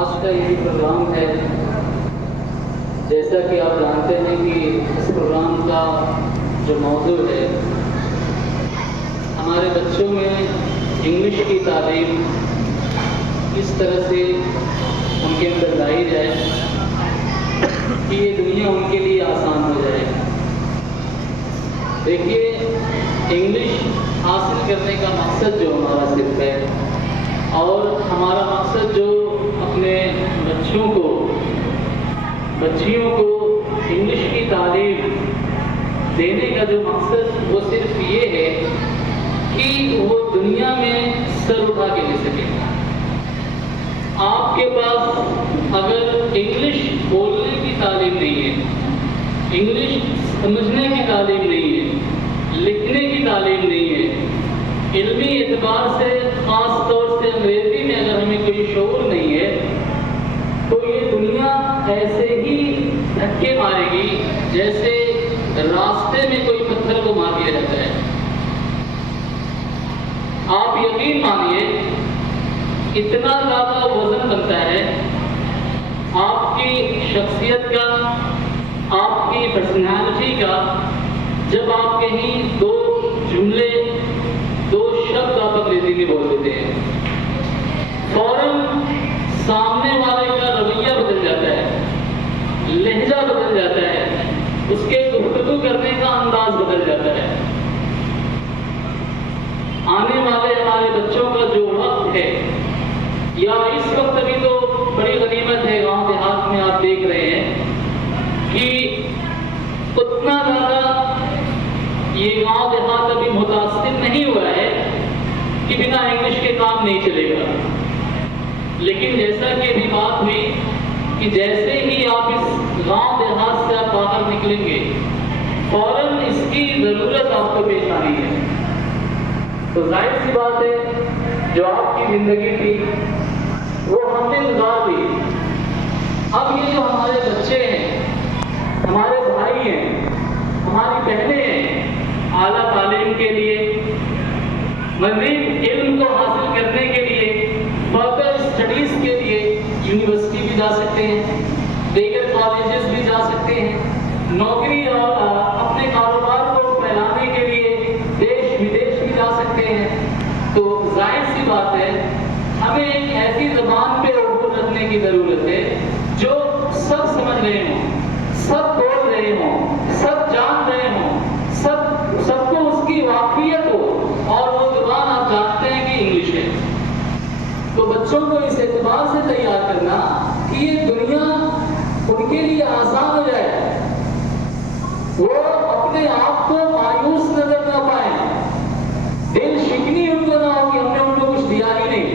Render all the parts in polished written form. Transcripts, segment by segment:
آج کا یہی پروگرام ہے. جیسا کہ آپ جانتے ہیں کہ اس پروگرام کا جو موضوع ہے ہمارے بچوں میں انگلش کی تعلیم کس طرح سے ان کے اندر لائی جائے کہ یہ دنیا ان کے لیے آسان ہو جائے. دیکھیے، انگلش حاصل کرنے کا مقصد جو ہمارا صرف ہے اور ہمارا مقصد جو اپنے بچیوں کو انگلش کی تعلیم دینے کا جو مقصد وہ صرف یہ ہے کہ وہ دنیا میں سر اٹھا کے لے سکے. آپ کے پاس اگر انگلش بولنے کی تعلیم نہیں ہے، انگلش سمجھنے کی تعلیم نہیں ہے، لکھنے کی تعلیم نہیں ہے، علمی اعتبار سے خاص طور سے انگریزی میں اگر ہمیں کوئی شعور نہیں ہے تو یہ دنیا ایسے ہی دھکے مارے گی جیسے راستے میں کوئی پتھر کو مار دیا جاتا ہے. آپ یقین مانیے اتنا زیادہ وزن بنتا ہے آپ کی شخصیت کا، آپ کی پرسنالٹی کا، جب آپ کہیں دو جملے، دو شبد آپ انگریزی میں بول دیتے ہیں، فوراً سامنے والے کا رویہ بدل جاتا ہے، لہجہ بدل جاتا ہے، اس کے گفتگو کرنے کا انداز بدل جاتا ہے. آنے والے ہمارے بچوں کا جو وقت ہے، یا اس وقت ابھی تو بڑی غنیمت ہے، گاؤں دیہات میں آپ دیکھ رہے ہیں کہ اتنا زیادہ یہ گاؤں دیہات ابھی متاثر نہیں ہوا ہے کہ بنا انگلش کے کام نہیں چلے گا. لیکن جیسا کہ ابھی بات ہوئی کہ جیسے ہی آپ اس گاؤں دیہات سے آپ باہر نکلیں گے فوراً اس کی ضرورت آپ کو پیش آنی ہے. تو ظاہر سی بات ہے جو آپ کی زندگی تھی وہ ہم نے گزار دی. اب یہ جو ہمارے بچے ہیں، ہمارے بھائی ہیں، ہماری بہنیں ہیں، اعلیٰ تعلیم کے لیے، مزید علم کو حاصل کرنے کے لیے، فردر اسٹڈیز کے لیے یونیورسٹی بھی جا سکتے ہیں، دیگر کالجز بھی جا سکتے ہیں، نوکری اور اپنے کاروبار کو پھیلانے کے لیے دیش ودیش بھی جا سکتے ہیں. تو ظاہر سی بات ہے ہمیں ایک ایسی زبان پہ اردو رکھنے کی ضرورت ہے جو سب سمجھ رہے ہوں، سب بول رہے ہوں، سب جان رہے ہوں، سب کو اس کی واقفیت ہو، اور وہ زبان آپ جانتے ہیں کہ انگلش ہے. تو بچوں کو اس اعتبار سے تیار کرنا کہ یہ دنیا ان کے لیے آسان ہو جائے، وہ اپنے آپ کو مایوس نظر نہ پائیں، دل شکنی ان کو نہ ہو کہ ہم نے ان کو کچھ دیا ہی نہیں.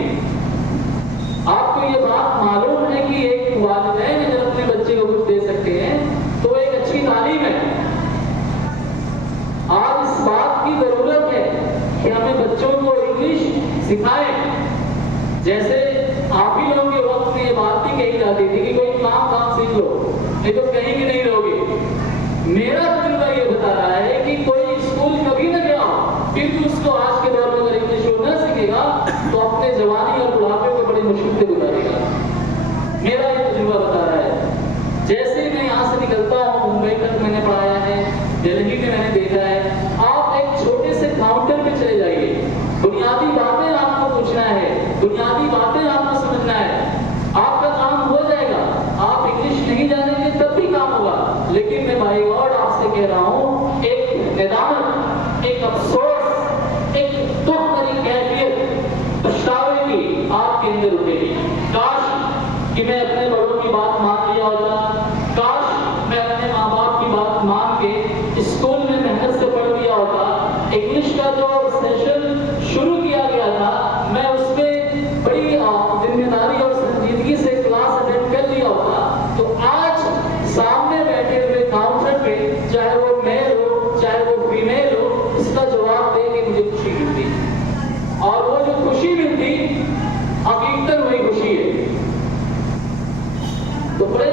آپ کو یہ بات معلوم ہے کہ ایک والدین اگر اپنے بچے کو کچھ دے سکتے ہیں تو وہ ایک اچھی تعلیم ہے. آج اس بات کی ضرورت ہے کہ ہمیں بچوں کو انگلش سکھائیں. جیسے آپ ہی لوگوں کے وقت میں یہ بات بھی کہی جاتی تھی کہ کوئی کام سیکھ لو نہیں تو کہیں بھی نہیں رہو گے. میرا تجربہ یہ بتا رہا ہے کہ کوئی اسکول کبھی نہ گیا پھر بھی اس کو آج کے دور میں اگر انگلش نہ سیکھے گا تو اپنے جوانی اور بڑھاپے کو بڑی مشکل سے گزارے گا. میرا یہ تجربہ بتا رہا ہے. جیسے ہی میں یہاں سے نکلتا ہوں، ممبئی تک میں نے پڑھایا ہے، دہلی میں نے دیکھا ہے، آپ ایک چھوٹے سے کاؤنٹر پہ چلے جائیے، بنیادی باتیں آپ کو پوچھنا ہے، بنیادی باتیں آپ کو سمجھنا ہے، آپ کا کام ہو جائے گا. آپ انگلش نہیں جانیں گے تب بھی کام ہوگا. لیکن میں بھائی اور آپ سے کہہ رہا ہوں، ایک ندامت، ایک افسوس، ایک دکھ بھری کیفیت پچھتاوے کی آپ کے اندر اٹھے گی. کاش کہ میں اپنے بڑوں کی بات مان لیا ہوتا، کاش میں اپنے ماں باپ کی بات مان کے اسکول میں محنت سے پڑھ لیا ہوتا. انگلش کا جو سیشن شروع کیا گیا تھا میں اس میں بڑی ذمہ داری اور سنجیدگی سے کلاس اٹینڈ کر لیا ہوتا تو آج سامنے بیٹھے ہوئے کاؤنٹر پہ چاہے وہ میل ہو چاہے وہ فیمیل ہو اس کا جواب دے کے مجھے خوشی ملتی. اور وہ جو خوشی ملتی حقیقتاً وہی خوشی ہے. تو بڑے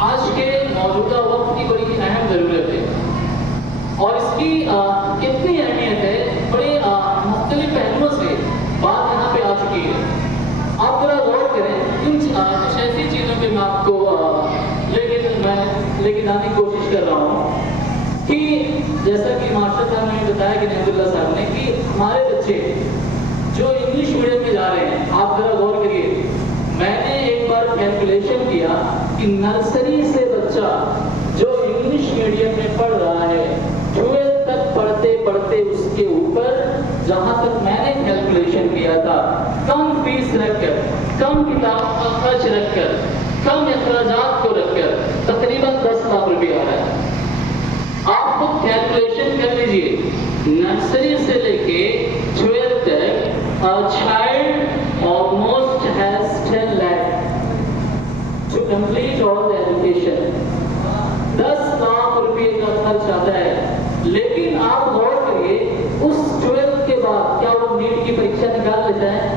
آج کے موجودہ وقت کی بڑی اہم ضرورت ہے اور اس کی کتنی اہمیت ہے بڑے مختلف پہلوؤں سے بات یہاں پہ آ چکی ہے. آپ ذرا غور لیکن آنے کی کوشش کر رہا ہوں کہ جیسا کہ ماسٹر صاحب نے بتایا کہ نعمت اللہ صاحب نے کہ ہمارے بچے جو انگلش میڈیم میں جا رہے ہیں، آپ ذرا غور کریے، میں نے ایک بار کیلکولیشن کیا کہ نرسری سے بچہ جو انگلش میڈیم میں پڑھ رہا ہے 12 تک پڑھتے پڑھتے اس کے اوپر، جہاں تک میں نے کیلکولیشن کیا تھا، کم فیس رکھ کر، کم کتاب کا خرچ رکھ کر، کم اخراجات کو رکھ کر تقریباً 10 لاکھ روپے آ رہا ہے۔ آپ خود کیلکولیشن کر لیجئے، نرسری سے لے کے 12 تک a child almost has 10 lakh to complete all the education۔ 10 lakh روپے کا خرچ آتا ہے، لیکن آپ غور کریے اس 12 کے بعد کیا وہ نیٹ کی پریکشا نکال لیتا ہے؟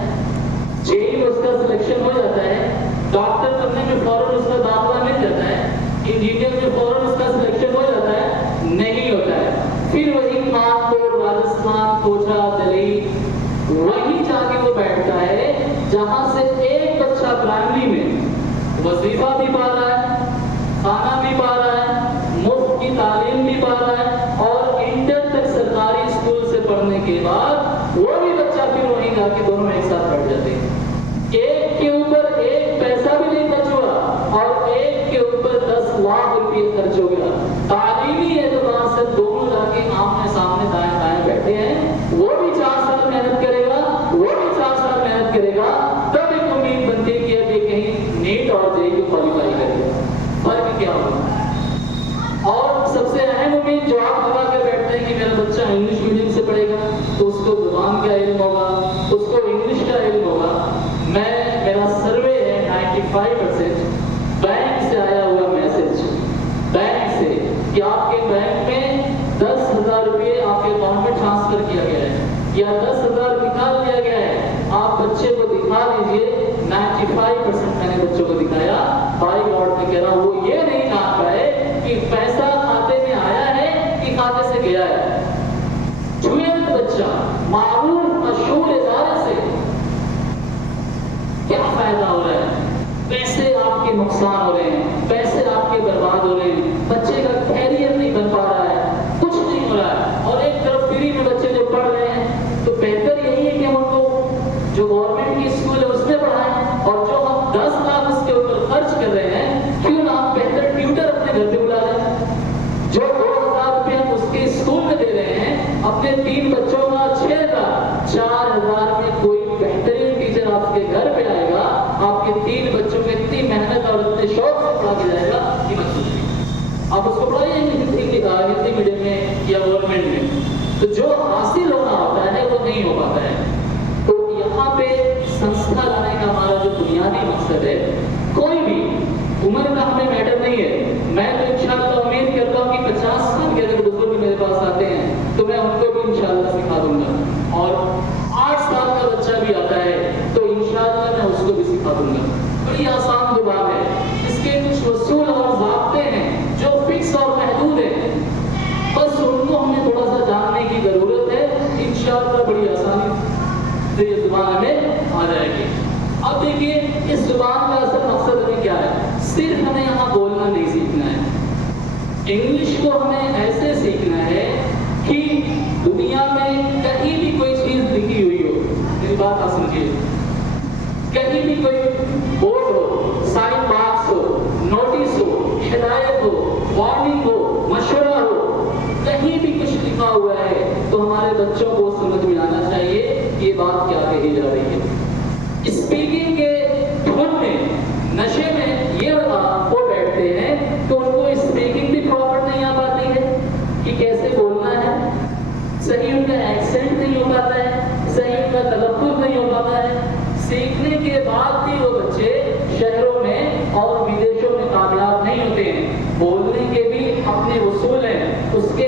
جے میں اس کا سلیکشن ہو جاتا ہے، ڈاکٹر کرنے میں فوراً اس کا داخلہ مل جاتا ہے، انجینئر میں فوراً اس کا سلیکشن ہو جاتا ہے؟ نہیں ہوتا ہے۔ پھر وہی کانپور، راجستھان، کوٹا، دلی، وہیں جا کے وہ بیٹھتا ہے جہاں سے ایک بچہ پرائمری میں وظیفہ بھی پا رہا ہے، کھانا بھی پا رہا ہے، مفت کی تعلیم بھی پا رہا ہے، اور انٹر تک سرکاری اسکول سے پڑھنے کے بعد وہ بھی بچہ پھر وہیں جا کے دونوں ایک ساتھ بیٹھ جاتے ہیں۔ ایک کے اوپر ایک پیسہ بھی نہیں خرچ ہوا اور ایک کے اوپر 10 لاکھ روپے خرچ ہو گیا۔ تعلیمی اعتبار سے دونوں جا کے آمنے سامنے دائیں بائیں بیٹھے ہیں، وہ بھی 4 سال محنت کرے گا، وہ بھی 4 سال محنت کرے گا، تب ایک امید بنتی ہے کہ کہیں نیٹ اور جے کو کوالیفائی کرے گا۔ فرق کیا ہوگا؟ اور سب سے اہم امید جو آپ لگا کے بیٹھتے ہیں کہ میرا بچہ انگلش میڈیم سے پڑھے گا تو اس کو زبان کا علم ہوگا، اس کو انگلش کا علم ہوگا۔ میرا سروے ہے 95% بینک سے آیا ہوا میسج، بینک سے، کہ آپ کے بینک میں 10,000 روپے آپ کے اکاؤنٹ میں ٹرانسفر کیا گیا ہے یا 10,000 نکال لیا گیا ہے، آپ بچے کو دکھا دیجئے۔ 95% میں نے بچوں کو دکھایا، بائی گاڈ میں کہہ رہا ہوں وہ یہ نہیں جان پائے کہ پیسہ کھاتے میں آیا ہے کہ کھاتے سے گیا ہے۔ 12 بچہ معروف مشہور ادارے سے، کیا فائدہ ہو رہا ہے؟ پیسے آپ کے نقصان ہو رہے ہیں، پیسے آپ کے برباد ہو رہے ہیں، بچے کا کیریئر نہیں بن پا رہا ہے، کچھ نہیں ہو رہا ہے۔ اور ایک طرف فری میں بچے جو پڑھ رہے ہیں تو بہتر یہی ہے کہ ہم ان کو جو گورنمنٹ کی اسکول ہے اس میں پڑھائیں، اور جو ہم 10 لاکھ اس کے اوپر خرچ کر رہے ہیں کیوں نہ ہم بہتر ٹیوٹر اپنے گھر پہ بلا لیں۔ جو 2,000 روپے ہم اس کے اسکول میں دے رہے ہیں، اپنے 3 بچوں کا 6,000، 4,000 میں کوئی بہترین ٹیچر آپ کے گھر پہ آئے گا، آپ کے 3 بچوں کو اتنی محنت اور اتنے شوق سے پڑھا کے جائے گا کہ مت پوچھیے۔ آپ اس کو پڑھائیے ہندی میڈیم میں یا گورنمنٹ میں، تو جو حاصل ہونا ہوتا ہے وہ نہیں ہو پاتا ہے۔ تو یہاں پہ سنستھا لانے کا ہمارا جو بنیادی مقصد ہے، کوئی بھی عمر کا ہمیں میٹر نہیں ہے۔ میں تو انشاءاللہ امید کرتا ہوں کہ 50 سال کے اگر بزرگ میرے پاس آتے ہیں تو میں ان کو بھی انشاءاللہ سکھا دوں گا، اور 8 سال کا بچہ بھی آتا ہے تو انشاءاللہ میں اس کو بھی سکھا دوں گا۔ بڑی آسان زبان ہے، اس کے کچھ اصول اور ضابطے ہیں جو فکس اور محدود ہیں، بس ان کو ہمیں تھوڑا سا جاننے کی ضرورت ہے۔ انشاءاللہ بڑی آسانی سے یہ زبان ہمیں آ جائے گی۔ اب دیکھیے اس زبان کا اصل مقصد ہمیں کیا ہے؟ صرف ہمیں یہاں بولنا نہیں سیکھنا ہے، انگلش کو ہمیں ایسے سیکھنا ہے کہ دنیا میں کہیں بھی کوئی چیز لکھی ہوئی ہو، میری بات آپ سمجھیے، کہیں بھی کوئی بورڈ ہو، سائن باکس ہو، نوٹس ہو، ہدایت ہو، وارننگ ہو، مشورہ ہو، کہیں بھی کچھ لکھا ہوا ہے تو ہمارے بچوں کو سمجھ میں آنا چاہیے کہ یہ بات کیا کہی جا رہی ہے۔ اسپیکنگ کے دھن میں، نشے میں یہ وہ بیٹھتے ہیں تو ان کو اسپیکنگ بھی پراپر نہیں آ پاتی ہے کہ کیسے بولنا ہے، صحیح ان کا ایکسنٹ نہیں ہو پاتا ہے، صحیح ان کا تلفظ نہیں ہو پاتا ہے۔ سیکھنے کے بعد بھی وہ بچے شہروں میں اور ودیشوں میں کامیاب نہیں ہوتے ہیں۔ بولنے کے بھی اپنے اصول ہیں، اس کا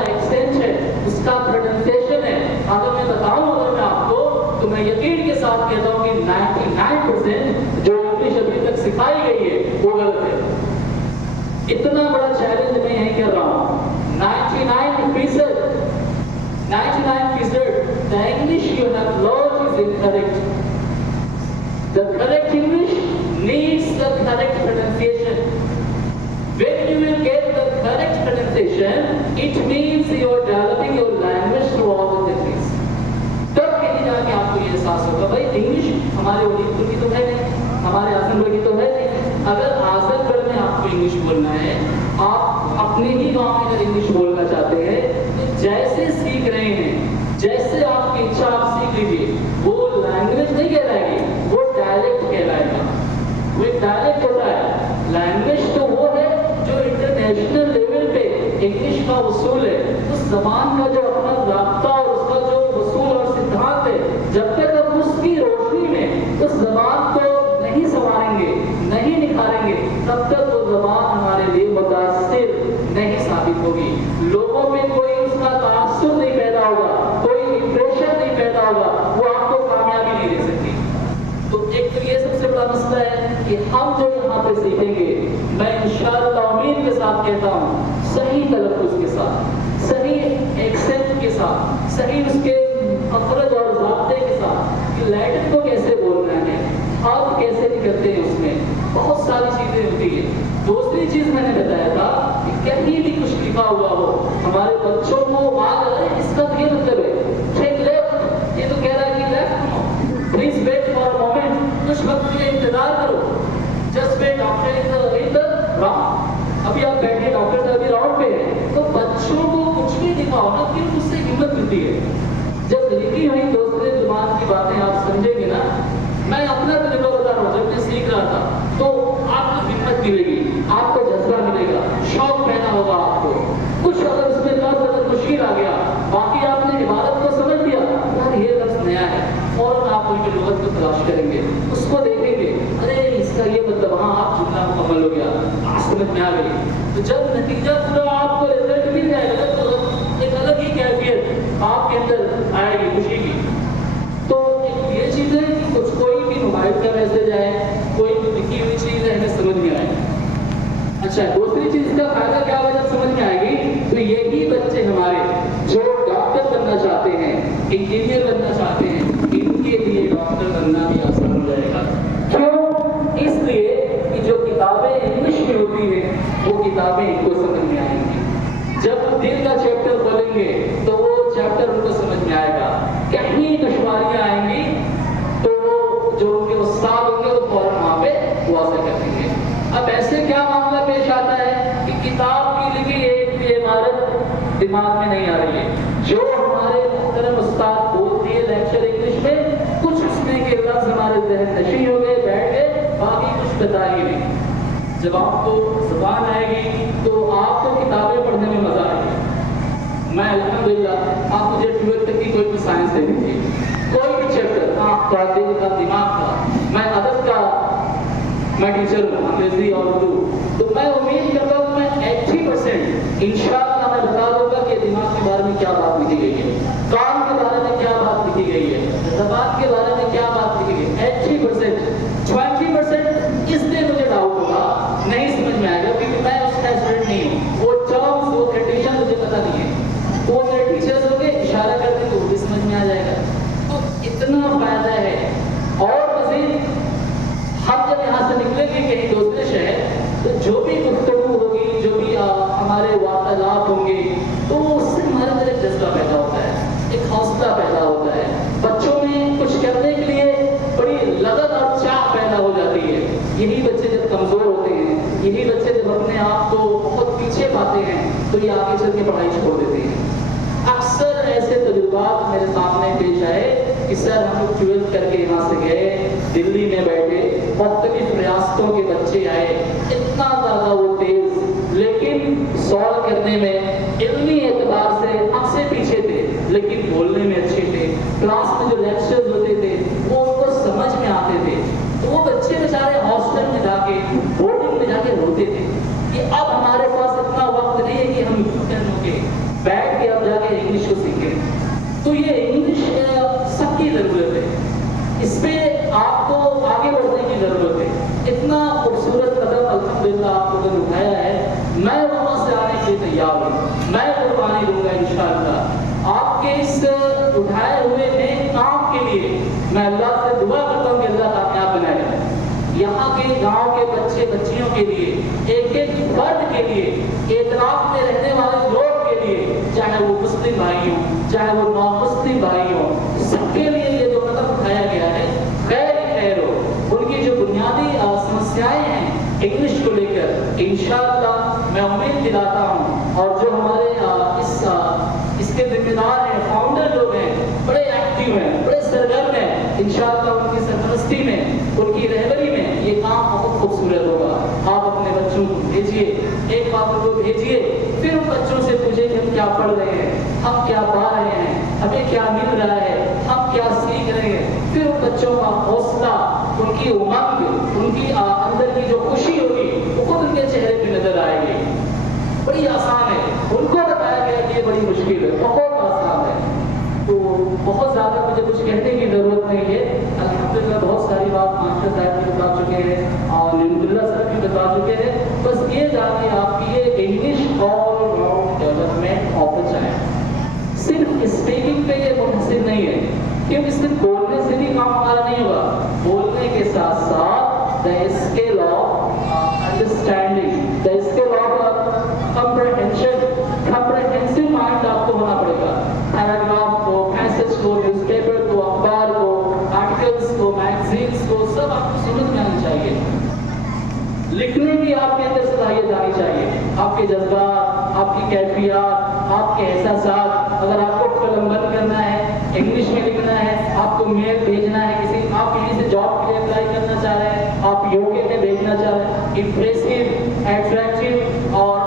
ایکسنٹ ہے، اس کا پروننسیشن ہے۔ اگر میں بتاؤں اگر میں آپ کو تو میں یقین کے ساتھ کہتا ہوں کہ 99% جو انگلش ابھی تک سکھائی گئی ہے وہ غلط ہے۔ اتنا بڑا چیلنج میں یہی کر رہا ہوں، 99% the English you have learned is incorrect. The correct English needs the correct pronunciation. Very education, it means you are developing your language through all the techniques. तब कहीं जाके आपको ये एहसास होगा भाई इंग्लिश हमारे वलीदपुर की तो है नहीं, हमारे आजमगढ़ की तो है नहीं। अगर आजमगढ़ में आपको इंग्लिश बोलना है, आप अपने ही गांव में अगर इंग्लिश बोलना चाहते हैं तो जैसे सीख रहे हैं, जैसे आपकी इच्छा आप सीख लीजिए। वो लैंग्वेज नहीं कहलाएगी, वो डायलेक्ट कहलाएगा। वो एक डायलेक्ट होता है। लैंग्वेज तो वो है जो इंटरनेशनल लेवल पे इंग्लिश का उसूल है, उस जबान का जो अपना रास्ता और उसका जो उसूल और सिद्धांत है, जब तक हम उसकी रोशनी में उस जबान को नहीं संवारेंगे, नहीं निखारेंगे, तब तक वो जबान हमारे लिए मुतासिर नहीं साबित होगी। लोगों में कोई उसका तासुर नहीं पैदा होगा, कोई इंप्रेशन नहीं पैदा होगा, वो आपको कामयाबी नहीं दे सकती। तो एक तो ये सबसे बड़ा मसला है कि हम जो यहाँ पे सीखेंगे, मैं इंशाअल्लाह उम्मीद के साथ कहता हूँ, सही तलफ़्फ़ुज़ के साथ, सही एक्सेंट के साथ, सही उसके अखरज और ज़ाब्ते के साथ कि लैटिन को कैसे बोलना है, आप कैसे निकलते हैं, उसमें बहुत सारी चीज़ें होती है। दूसरी चीज़ मैंने बताया था कि कहीं भी कुछ लिखा हुआ हो, हमारे बच्चों को आज इसका ये मतलब है टेक लेफ्ट, ये तो कह रहा है कि left, please wait for a moment, कुछ वक्त के लिए इंतजार करो, just wait, doctor in the round, अभी आप बैठे डॉक्टर साहब अभी राउंड पे है। तो बच्चों को कुछ भी दिखाओ ना, फिर उससे हिम्मत मिलती है। जब लिखी हुई दूसरे जुबान की बातें आप समझेंगे ना, मैं अपना तजुर्बा बता रहा हूँ, जब मैं सीख रहा था तो आपको हिम्मत मिलेगी, आपको जज्बा मिलेगा, शौक पैदा होगा आपको। कुछ अगर उसमें लफ्ज़ अगर मुश्किल आ गया, बाकी आपने इबारत को समझ लिया, यार ये लफ्ज़ नया है, और आप उनकी लुगत को तलाश करेंगे, उसको देखेंगे, अरे इसका ये मतलब, हाँ आप जुमला मुकम्मल हो गया, आज समझ में आ गई। तो जब नतीजा पूरा आपको रिजल्ट मिल जाएगा तो एक अलग ही कैफियत आपके अंदर आएगी खुशी की। तो ये चीज़ है कि कुछ कोई भी मोबाइल का मैसेज आए, कोई भी लिखी हुई चीज़ है, हमें समझ में आए। अच्छा, दूसरी चीज़ का फायदा क्या वजह समझ में आएगी, तो यही बच्चे हमारे जो डॉक्टर बनना चाहते हैं, इंजीनियर बनना चाहते हैं, इनके लिए डॉक्टर बनना भी आसान हो जाएगा। क्यों? इसलिए कि जो किताबें इंग्लिश में होती हैं वो किताबें इनको समझ में आएंगी। जब दिल का चैप्टर खोलेंगे तो वो चैप्टर उनको समझ में आएगा। कहीं दुश्वारियाँ आएंगी तो जो उनके उस्ताद होंगे वो फौरन वहाँ पे वाज़ह कर देंगे। अब ऐसे क्या मामला पेश आता है कि किताब की लिखी एक भी इबारत दिमाग में नहीं आ रही है, जो हमारे मुहतरम उस्ताद बोलती है लेक्चर इंग्लिश में, कुछ उसमें के लफ्ज़ हमारे ज़हन नशीं हो गए, बैठ गए, बाकी कुछ पता ही नहीं। जब आपको ज़बान आएगी तो आपको किताबें पढ़ने में मज़ा आएगा। मैं अल्हम्दुलिल्लाह, आप मुझे 12th तक की कोई भी साइंस दे दीजिए, कोई भी चैप्टर, आँख का, दिल का, दिमाग का, मैं अदब का मैं टीचर हूँ, अंग्रेजी और उर्दू, तो मैं उम्मीद करता हूँ मैं 80% इंशाअल्लाह मैं बता दूंगा कि दिमाग के बारे में क्या बात लिखी गई है, कान के बारे में क्या बात लिखी गई है, ज़बान के बारे में क्या बात लिखी गई है। 80%, 20% इसलिए मुझे डाउट होगा, नहीं समझ में आएगा, क्योंकि मैं उसका स्टूडेंट नहीं हूँ। वो टर्म्स, वो कंडीशन मुझे पता नहीं है। वो मेरे टीचर्स होंगे, इशारा करते तो वो भी समझ में आ जाएगा। तो इतना फायदा है। और मज़ीद हम जब यहाँ से निकलेंगे कहीं दूसरे शहर, तो जो भी गुफ्तगू होगी, जो भी हमारे वार्तालाप होंगे, तो उससे हमारे अंदर एक जज्बा पैदा होता है, एक हौसला पैदा होता है, बच्चों में कुछ करने के लिए बड़ी लगन और चाह पैदा हो जाती है। यही बच्चे जब कमज़ोर होते हैं, यही बच्चे जब अपने आप को बहुत पीछे पाते हैं, तो ये आगे चल के पढ़ाई छोड़ देते हैं। अक्सर ऐसे तजुर्बात मेरे सामने पेश आए कि सर हम लोग 12th करके यहाँ से गए, दिल्ली में बैठे, मुख्तलिफ रियासतों के बच्चे आए, इतना ज़्यादा वो तेज़, लेकिन सॉल्व करने में इल्मी एतबार से हमसे पीछे थे, लेकिन बोलने में अच्छे थे। क्लास में जो लेक्चर्स होते थे वो उनको समझ में आते थे। तो वो बच्चे बेचारे हॉस्टल में जाके, बोर्डिंग में जाके रोते थे कि अब हमारे पास इतना वक्त नहीं है कि हम होके बैठ के अब जाके इंग्लिश को सीखें। तो ये इंग्लिश सबकी ज़रूरत है, इस पर आपको आगे बढ़ने की ज़रूरत है। इतना खूबसूरत कदम अल्हम्दुलिल्लाह आप लोगों ने उठाया है, मैं वहाँ से आने के लिए तैयार हूँ, मैं कुर्बानी दूंगा इंशाअल्लाह। आपके इस उठाए हुए नए काम के लिए मैं अल्लाह से दुआ करता हूँ कि अल्लाह कामयाब बनाए। यहाँ के गाँव के बच्चे बच्चियों के लिए, एक एक फर्द के लिए, एतराफ़ में रहने वाले इंग्लिश को लेकर इंशाअल्लाह मैं उम्मीद दिलाता हूँ, और जो हमारे इसके जिम्मेदार हैं, फाउंडर लोग हैं, बड़े एक्टिव हैं, बड़े सरगर्म हैं, इंशाअल्लाह उनकी सरपरस्ती में, उनकी रहबरी में ये काम बहुत खूबसूरत होगा। आप अपने बच्चों को भेजिए, एक बार उनको भेजिए, फिर उन बच्चों से पूछिए कि हम क्या पढ़ रहे हैं, हम क्या पा रहे हैं, हमें क्या मिल रहा है, हम क्या सीख रहे हैं। फिर उन बच्चों का हौसला, उनकी उमंग, उनकी अंदर की जो खुशी होगी वो खुद उनके चेहरे पे नजर आएगी। बड़ी आसान है, उनको बताया गया कि ये बड़ी मुश्किल है, बहुत आसान है। तो बहुत ज़्यादा मुझे कुछ कहने की ज़रूरत नहीं है। अल्हम्दुलिल्लाह बहुत सारी बात मास्टर साहब भी बता चुके हैं और निमतुल्लाह सर भी बता चुके हैं। बस ये जानिए आपकी ये English all round development of the child सिर्फ स्पीकिंग पे ये मुनहसिर नहीं है, क्योंकि सिर्फ बोलने से भी काम हमारा नहीं होगा। बोलने के साथ साथ the skill of understanding, the skill of comprehensive mind आपको होना पड़ेगा। पैराग्राफ को, पैसेज को, न्यूज़पेपर को, अखबार को, आर्टिकल्स को, मैगजीन्स को, सब आपको समझ में आनी चाहिए। लिखने की आपके अंदर सलाहियत आनी चाहिए, आपके जज्बात, आपकी कैफियत, आपके एहसासात। अगर आपको कलम बंद करना है, इंग्लिश में लिखना है, आपको मेल भेजना है किसी, आप कहीं से जॉब के लिए अप्लाई करना चाह रहे हैं, आप यूके में भेजना चाह रहे हैं, इम्प्रेसिव, एट्रैक्टिव और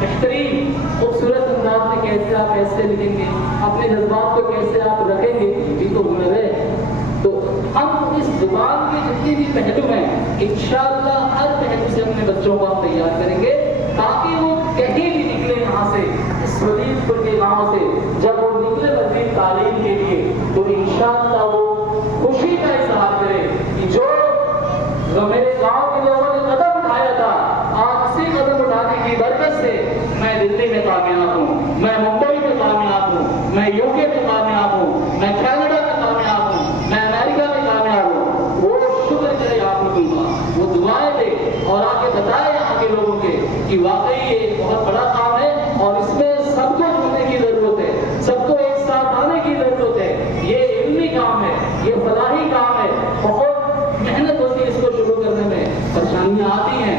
बेहतरीन खूबसूरत अंदाज में कैसे आप ऐसे लिखेंगे, अपने जज्बात को कैसे आप रखेंगे, ये तो हुनर है। तो हम इस जुबान के जितने भी पहलू हैं इंशाअल्लाह हर पहलू से अपने बच्चों को हम तैयार करेंगे, ताकि वो कहीं भी निकले यहाँ से, इस वलीदपुर के गाँव से, जब वो निकले मज़ीद तालीम के लिए, तो इंशाअल्लाह वो खुशी का इजहार करे कि जो मेरे गाँव के लोगों ने कदम उठाया था, आज उसी कदम उठाने की बरकत से मैं दिल्ली में कामयाब हूँ, मैं मुंबई में कामयाब हूँ, मैं यूके में कामयाब हूँ, मैं कनाडा में कामयाब हूँ, मैं अमेरिका में कामयाब हूँ। वो शुक्र करे आप लोगों का, वो दुआएं दे और आके बताए यहाँ के लोगों के कि वाकई ये बहुत बड़ा काम है और इसमें सबको जुड़ने की जरूरत है, सबको एक साथ आने की जरूरत है। ये इल्मी काम है, ये फलाही काम है, बहुत मेहनत होती है इसको शुरू करने में, परेशानियाँ आती हैं,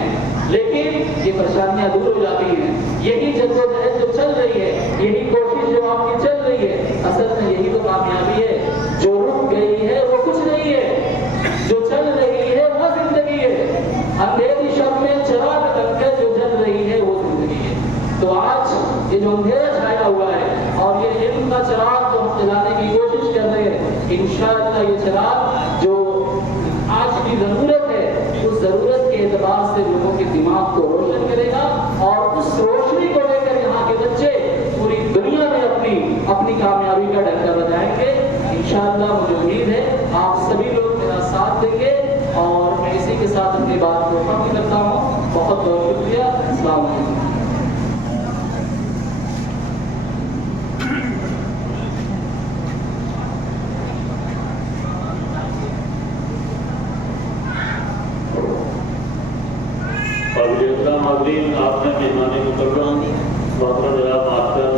लेकिन ये परेशानियां दूर हो जाती हैं। यही जद्दोजहद जो चल रही है, यही कोशिश जो आपकी चल रही है, असल में यही तो कामयाबी है। जो रुक गई है वो कुछ नहीं है, जो चल रही है वो जिंदगी है। अंधेरी शब में चिराग बनकर जो जल रही है वो जिंदगी है। तो आज ये जो अंधेरा छाया हुआ है और ये इल्म का चिराग जो हम जलाने की कोशिश कर रहे हैं, इंशाअल्लाह ये चिराग जो आज की जरूरत है, उस जरूरत के एतबार से लोगों के दिमाग को रोशन करेगा और उस रोशनी को लेकर यहाँ के बच्चे पूरी दुनिया में अपनी कामयाबी का डंका बजाएंगे। इंशाअल्लाह मुझे उम्मीद है आप सभी लोग मेरा साथ देंगे और मैं इसी के साथ अपनी बात को खत्म करता हूँ। बहुत बहुत शुक्रिया। अस्सलाम वालेकुम। नाज़रीन, आपने मेहमानी मुकर्रम मोहतरम जनाब मास्टर